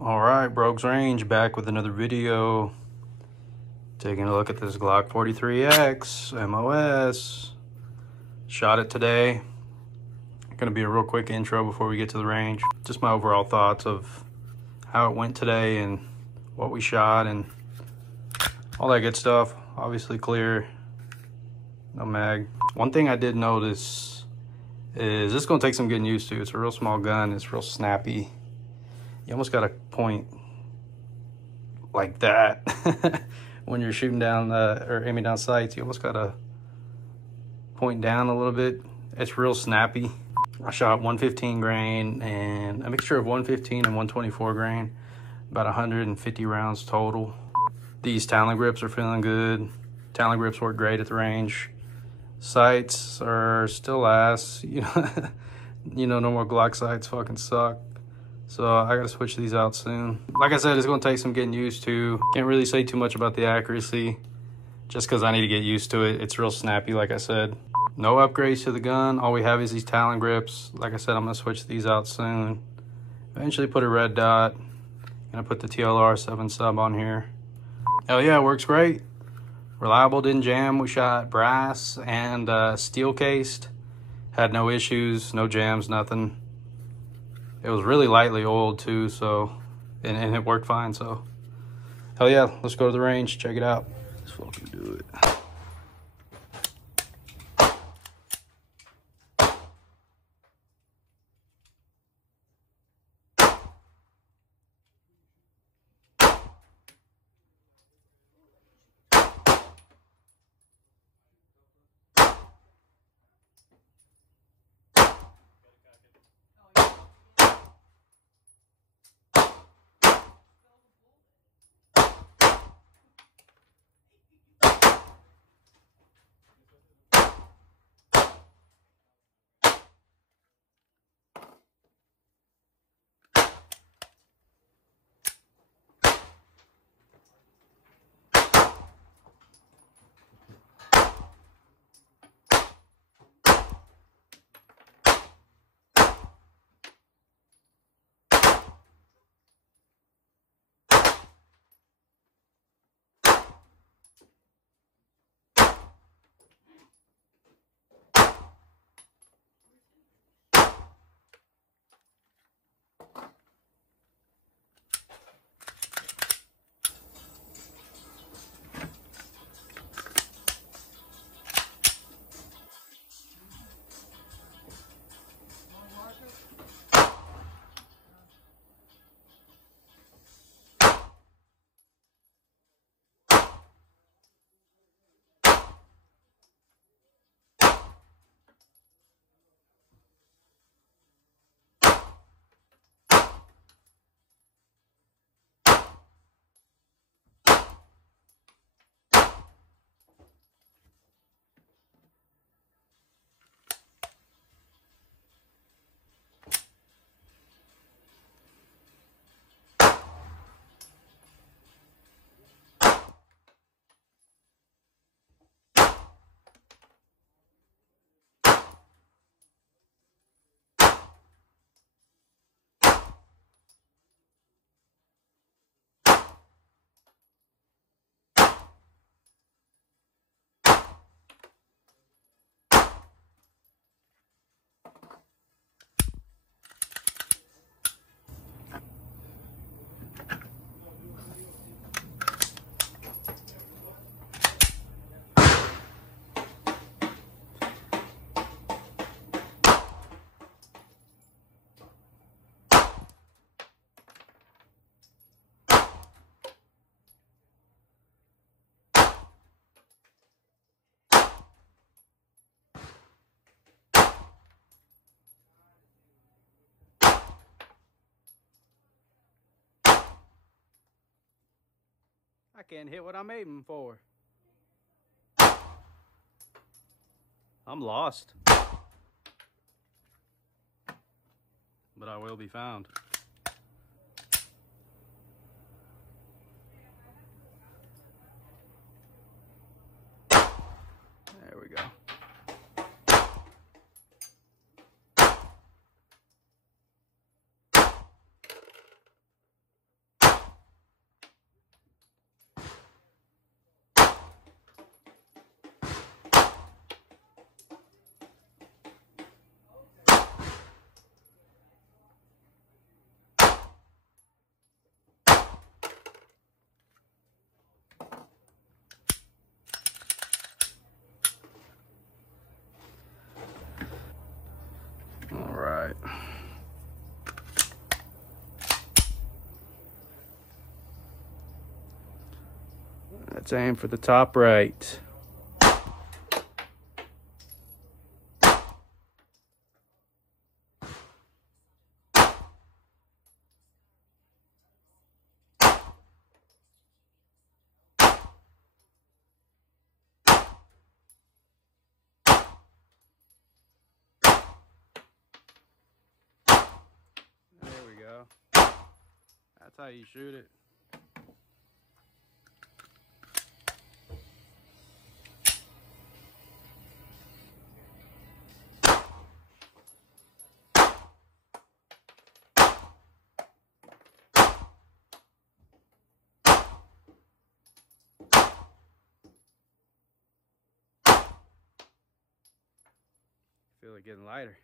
All right, Brogues Range back with another video. Taking a look at this GLOCK 43X MOS. Shot it today. Gonna be a real quick intro before we get to the range. Just my overall thoughts of how it went today and what we shot and all that good stuff. Obviously clear, no mag. One thing I did notice is this is gonna take some getting used to. It's a real small gun, it's real snappy. You almost got to point like that when you're shooting down or aiming down sights. You almost got to point down a little bit. It's real snappy. I shot 115 grain and a mixture of 115 and 124 grain, about 150 rounds total. These Talon grips are feeling good. Talon grips work great at the range. Sights are still ass. No more Glock sights fucking suck. So I gotta switch these out soon. Like I said, it's gonna take some getting used to. Can't really say too much about the accuracy just because I need to get used to it. It's real snappy, like I said. No upgrades to the gun. All we have is these Talon grips. Like I said, I'm gonna switch these out soon. Eventually put a red dot. Gonna put the TLR 7 sub on here. Hell yeah, it works great. Reliable, didn't jam. We shot brass and steel cased. Had no issues, no jams, nothing. It was really lightly oiled too, so and it worked fine. So hell yeah, let's go to the range, check it out. Let's fucking do it. I can't hit what I'm aiming for. I'm lost. But I will be found. There we go. Let's aim for the top right. There we go. That's how you shoot it. Feel it getting lighter.